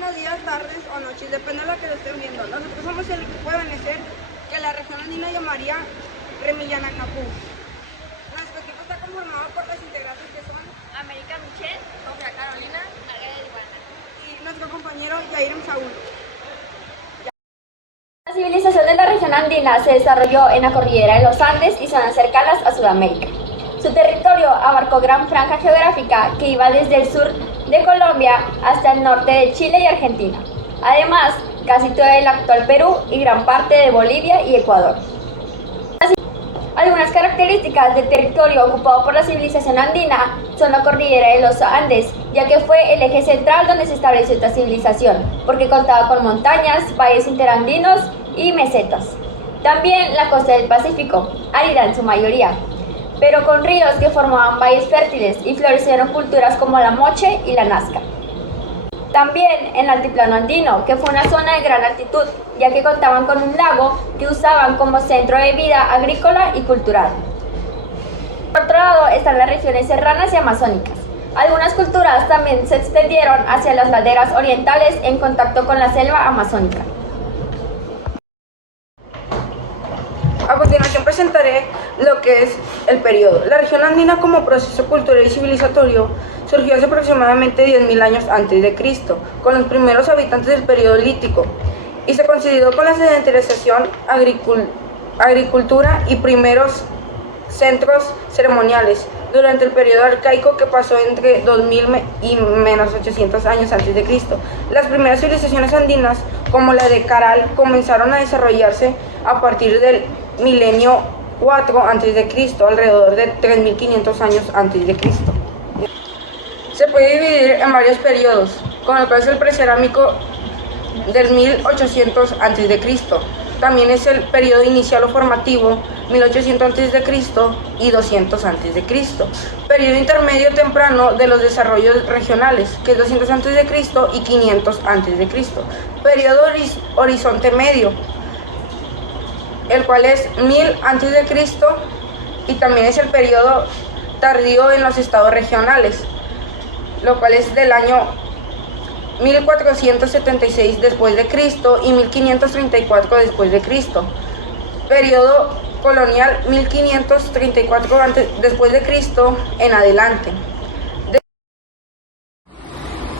buenos días, tardes o noches, depende de la que lo estén viendo. Nosotros somos el grupo de Benecer, que la región andina llamaría Remiyanacapú. Nuestro equipo está conformado por los integrantes que son América Michelle, Sofía Carolina, Margarita Iguana y nuestro compañero Yairem Saúl. La civilización de la región andina se desarrolló en la cordillera de los Andes y zonas cercanas a Sudamérica. Su territorio abarcó gran franja geográfica que iba desde el sur de Colombia hasta el norte de Chile y Argentina. Además, casi todo el actual Perú y gran parte de Bolivia y Ecuador. Algunas características del territorio ocupado por la civilización andina son la cordillera de los Andes, ya que fue el eje central donde se estableció esta civilización, porque contaba con montañas, valles interandinos y mesetas. También la costa del Pacífico, árida en su mayoría, pero con ríos que formaban valles fértiles y florecieron culturas como la moche y la nazca. También en el altiplano andino, que fue una zona de gran altitud, ya que contaban con un lago que usaban como centro de vida agrícola y cultural. Por otro lado están las regiones serranas y amazónicas. Algunas culturas también se extendieron hacia las laderas orientales en contacto con la selva amazónica. A continuación presentaré lo que es el periodo. La región andina como proceso cultural y civilizatorio surgió hace aproximadamente 10.000 años antes de Cristo, con los primeros habitantes del periodo lítico, y se coincidió con la sedentarización, agricultura y primeros centros ceremoniales durante el periodo arcaico que pasó entre 2000 y menos 800 años antes de Cristo. Las primeras civilizaciones andinas, como la de Caral, comenzaron a desarrollarse a partir del milenio 4 a.C., alrededor de 3500 años antes de Cristo. Se puede dividir en varios periodos, como el cual es el precerámico del 1800 a.C. También es el periodo inicial o formativo, 1800 a.C. y 200 a.C. Periodo intermedio temprano de los desarrollos regionales, que es 200 a.C. y 500 a.C. Periodo horizonte medio, el cual es 1000 a.C. y también es el periodo tardío en los estados regionales, lo cual es del año 1476 después de Cristo y 1534 después de Cristo. Periodo colonial 1534 después de Cristo en adelante.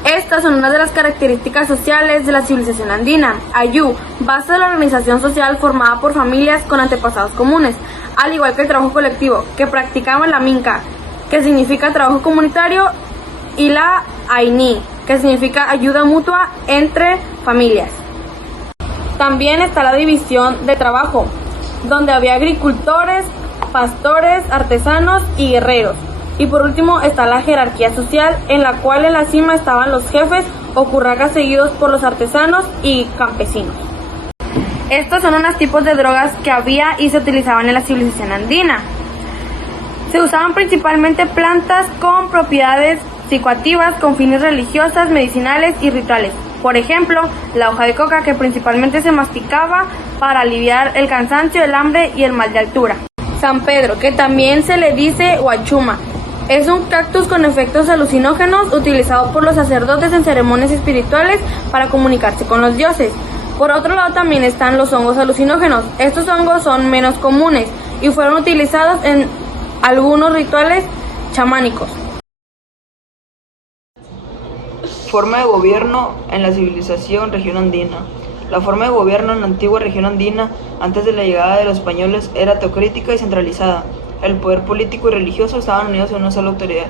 Estas son unas de las características sociales de la civilización andina. Ayú, base de la organización social formada por familias con antepasados comunes, al igual que el trabajo colectivo, que practicaban la minca, que significa trabajo comunitario, y la Aini, que significa ayuda mutua entre familias. También está la división de trabajo, donde había agricultores, pastores, artesanos y guerreros. Y por último está la jerarquía social, en la cual en la cima estaban los jefes o curracas seguidos por los artesanos y campesinos. Estos son unos tipos de drogas que había y se utilizaban en la civilización andina. Se usaban principalmente plantas con propiedades psicoactivas con fines religiosas, medicinales y rituales. Por ejemplo, la hoja de coca, que principalmente se masticaba para aliviar el cansancio, el hambre y el mal de altura. San Pedro, que también se le dice huachuma, es un cactus con efectos alucinógenos utilizado por los sacerdotes en ceremonias espirituales para comunicarse con los dioses. Por otro lado también están los hongos alucinógenos. Estos hongos son menos comunes y fueron utilizados en algunos rituales chamánicos. Forma de gobierno en la civilización región andina. La forma de gobierno en la antigua región andina, antes de la llegada de los españoles, era teocrática y centralizada. El poder político y religioso estaban unidos en una sola autoridad.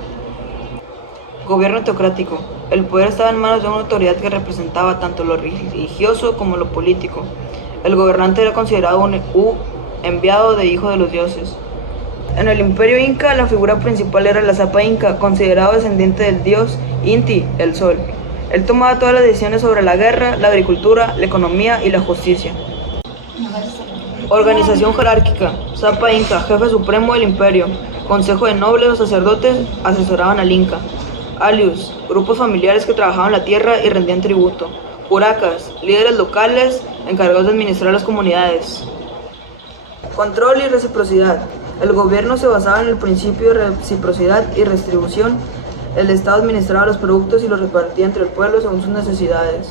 Gobierno teocrático. El poder estaba en manos de una autoridad que representaba tanto lo religioso como lo político. El gobernante era considerado un enviado de hijo de los dioses. En el imperio inca, la figura principal era la Zapa Inca, considerado descendiente del dios Inti, el sol. Él tomaba todas las decisiones sobre la guerra, la agricultura, la economía y la justicia. Organización jerárquica. Zapa Inca, jefe supremo del imperio. Consejo de nobles o sacerdotes asesoraban al Inca. Alius, grupos familiares que trabajaban la tierra y rendían tributo. Curacas, líderes locales encargados de administrar las comunidades. Control y reciprocidad. El gobierno se basaba en el principio de reciprocidad y redistribución El Estado administraba los productos y los repartía entre el pueblo según sus necesidades.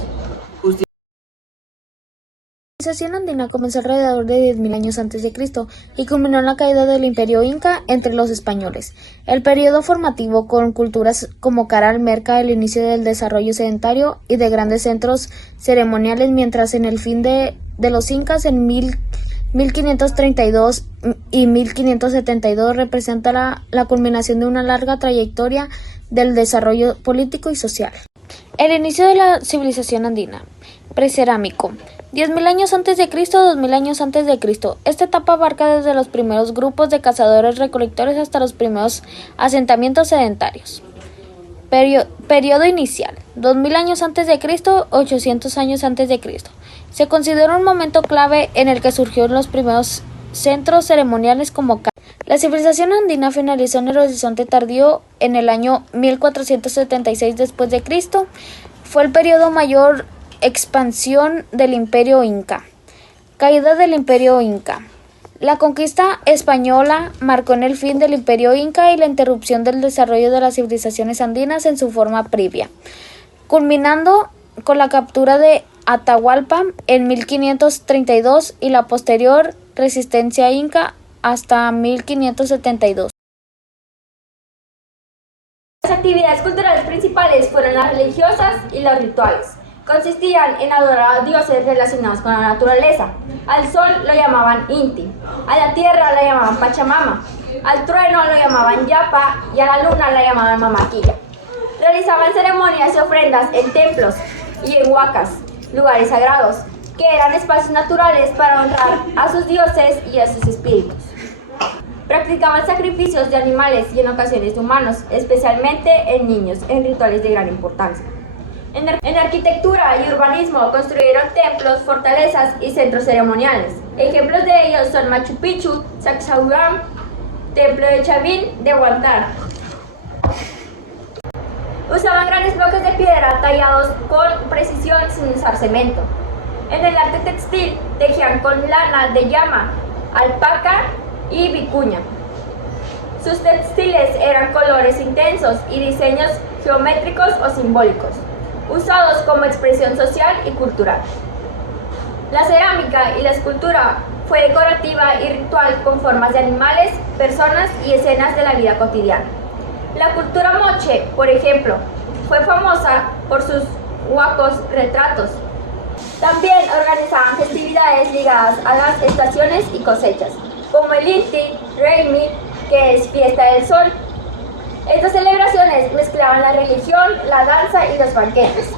La civilización andina comenzó alrededor de 10.000 años antes de Cristo y culminó en la caída del Imperio Inca entre los españoles. El periodo formativo con culturas como Caral marca el inicio del desarrollo sedentario y de grandes centros ceremoniales, mientras en el fin de los incas en 1532 y 1572 representa la culminación de una larga trayectoria del desarrollo político y social. El inicio de la civilización andina. Precerámico. 10.000 años antes de Cristo, 2.000 años antes de Cristo. Esta etapa abarca desde los primeros grupos de cazadores-recolectores hasta los primeros asentamientos sedentarios. Periodo inicial. 2.000 años antes de Cristo, 800 años antes de Cristo. Se considera un momento clave en el que surgieron los primeros centros ceremoniales como la civilización andina finalizó en el horizonte tardío en el año 1476 después de Cristo. Fue el periodo mayor expansión del Imperio Inca. Caída del Imperio Inca. La conquista española marcó el fin del Imperio Inca y la interrupción del desarrollo de las civilizaciones andinas en su forma previa, culminando con la captura de Atahualpa en 1532 y la posterior resistencia inca hasta 1572. Las actividades culturales principales fueron las religiosas y los rituales. Consistían en adorar a dioses relacionados con la naturaleza. Al sol lo llamaban Inti, a la tierra la llamaban Pachamama, al trueno lo llamaban Yapa y a la luna la llamaban Mamaquilla. Realizaban ceremonias y ofrendas en templos y en huacas, lugares sagrados, que eran espacios naturales para honrar a sus dioses y a sus espíritus. Practicaban sacrificios de animales y en ocasiones de humanos, especialmente en niños, en rituales de gran importancia. En arquitectura y urbanismo construyeron templos, fortalezas y centros ceremoniales. Ejemplos de ellos son Machu Picchu, Sacsayhuamán, Templo de Chavín de Huántar. Usaban grandes bloques de piedra tallados con precisión sin usar cemento. En el arte textil tejían con lana de llama, alpaca y vicuña. Sus textiles eran colores intensos y diseños geométricos o simbólicos, usados como expresión social y cultural. La cerámica y la escultura fue decorativa y ritual con formas de animales, personas y escenas de la vida cotidiana. La cultura moche, por ejemplo, fue famosa por sus huacos retratos. También organizaban festividades ligadas a las estaciones y cosechas, como el Inti Raymi, que es fiesta del sol. Estas celebraciones mezclaban la religión, la danza y los banquetes.